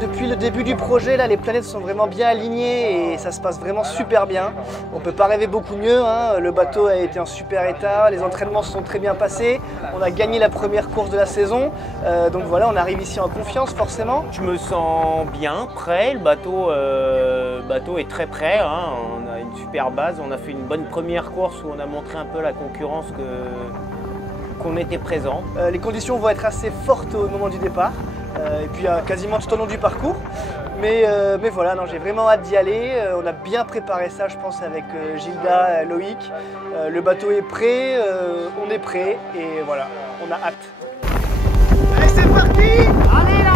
depuis le début du projet, là, les planètes sont vraiment bien alignées et ça se passe vraiment super bien. On ne peut pas rêver beaucoup mieux, hein. Le bateau a été en super état, les entraînements se sont très bien passés, on a gagné la première course de la saison, donc voilà, on arrive ici en confiance forcément. Je me sens bien, prêt, le bateau est très prêt, hein. On a une super base, on a fait une bonne première course où on a montré un peu la concurrence qu'on était présent. Les conditions vont être assez fortes au moment du départ. Et puis quasiment tout au long du parcours. Mais voilà, j'ai vraiment hâte d'y aller. On a bien préparé ça, je pense, avec Gilda, Loïc. Le bateau est prêt, on est prêt et voilà, on a hâte. Allez, c'est parti! Allez là!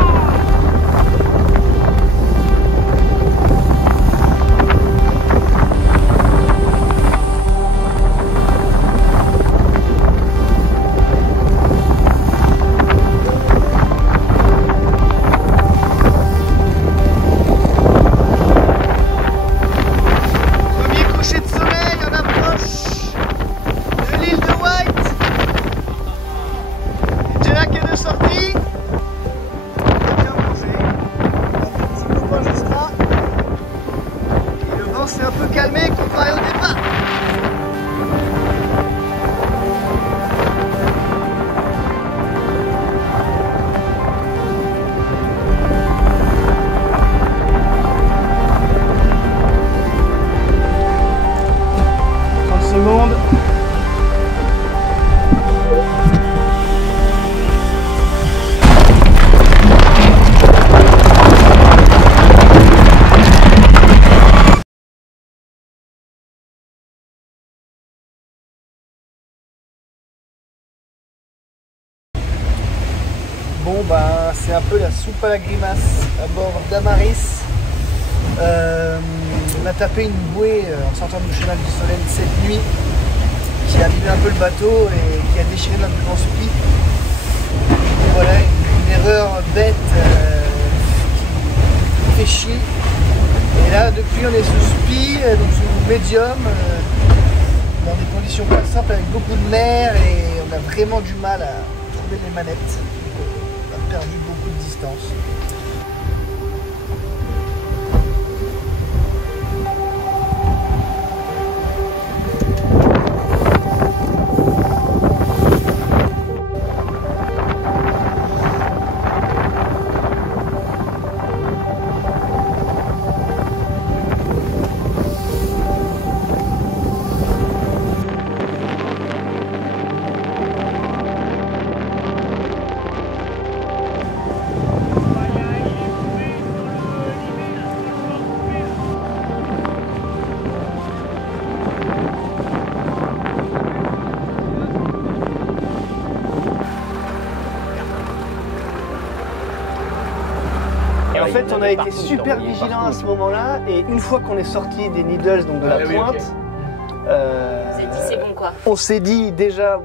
C'est un peu calmé comparé au départ. Bon ben c'est un peu la soupe à la grimace à bord d'Amaris. On a tapé une bouée en sortant du chenal du Solène cette nuit qui a abîmé un peu le bateau et qui a déchiré notre grand spi. Et voilà, une erreur bête qui fait chier. Et là depuis on est sous spi, donc sous médium, dans des conditions pas simples avec beaucoup de mer et on a vraiment du mal à trouver les manettes. Perdu beaucoup de distance. En fait, on a été super vigilants à ce moment-là, et une fois qu'on est sorti des needles, donc de la pointe, c'est bon quoi. On s'est dit déjà,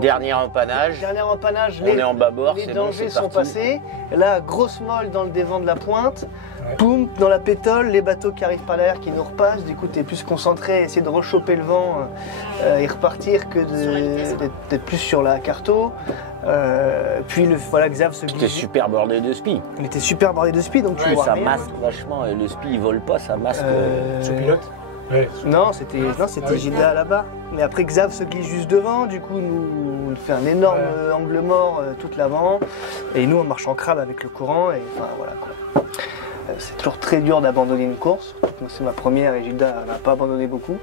dernier empannage, on est en bâbord, les dangers sont passés. Là, grosse molle dans le dévent de la pointe, boum, dans la pétole, les bateaux qui arrivent par derrière qui nous repassent. Du coup, tu es plus concentré à essayer de rechoper le vent et repartir que d'être plus sur la carto. Puis voilà, Xav se glisse. C'était super bordé de spi. On était super bordé de spi, donc tu vois ça rien. masque vachement, et le spi il vole pas, ça masque. Ce pilote Non, c'était Gilda là-bas. Mais après Xav se glisse juste devant, du coup nous fait un énorme angle mort toute l'avant. Et nous on marche en crabe avec le courant et enfin voilà quoi. C'est toujours très dur d'abandonner une course. C'est ma première et Gilda n'a pas abandonné beaucoup.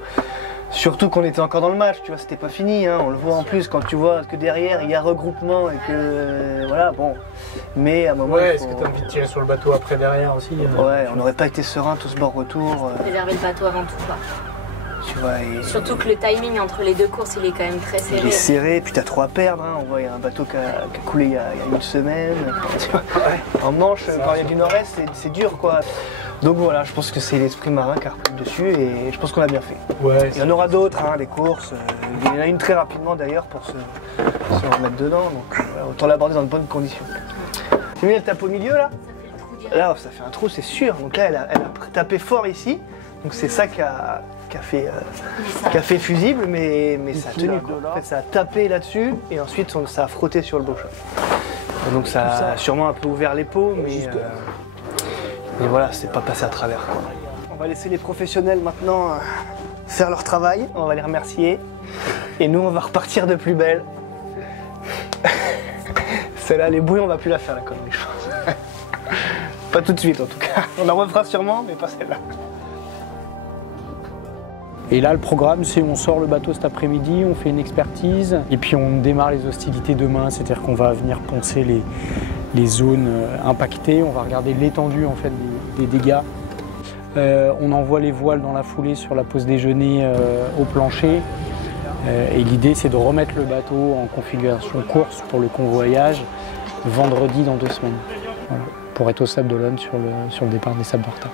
Surtout qu'on était encore dans le match, tu vois, c'était pas fini, hein. On le voit en plus quand tu vois que derrière il y a regroupement et que voilà, bon. Mais à un moment. Ouais, est-ce que tu as envie de tirer sur le bateau après derrière aussi Ouais, on n'aurait pas été serein tout ce bord retour. Préserver le bateau avant tout, quoi. Tu vois, surtout que le timing entre les deux courses il est quand même très serré. Il est serré, puis t'as trop à perdre, hein. On voit il y a un bateau qui a coulé il y a une semaine. Tu vois, en Manche, quand il y a du nord-est, c'est dur quoi. Donc voilà, je pense que c'est l'esprit marin qui a repris dessus et je pense qu'on a bien fait. Ouais, il y en aura d'autres, hein, des courses. Il y en a une très rapidement d'ailleurs pour se remettre dedans. Donc voilà, autant l'aborder dans de bonnes conditions. Tu mets elle tape au milieu là? Là, ça fait un trou, c'est sûr. Donc là, elle a tapé fort ici. Donc c'est ça qui a fait fusible, mais ça a tenu. En fait, ça a tapé là-dessus et ensuite ça a frotté sur le beau choc. Donc ça a sûrement un peu ouvert les pots, mais Mais voilà, c'est pas passé à travers, quoi. On va laisser les professionnels maintenant faire leur travail, on va les remercier. Et nous, on va repartir de plus belle. Celle-là, les bouilles, on va plus la faire, la connerie, je pense. Pas tout de suite, en tout cas. On en refera sûrement, mais pas celle-là. Et là, le programme, c'est on sort le bateau cet après-midi, on fait une expertise, et puis on démarre les hostilités demain, c'est-à-dire qu'on va venir poncer les zones impactées, on va regarder l'étendue en fait des dégâts. On envoie les voiles dans la foulée sur la pause déjeuner au plancher. Et l'idée, c'est de remettre le bateau en configuration course pour le convoyage vendredi dans 2 semaines, voilà, pour être au Sable d'Olonne sur le départ des Sables d'Horta.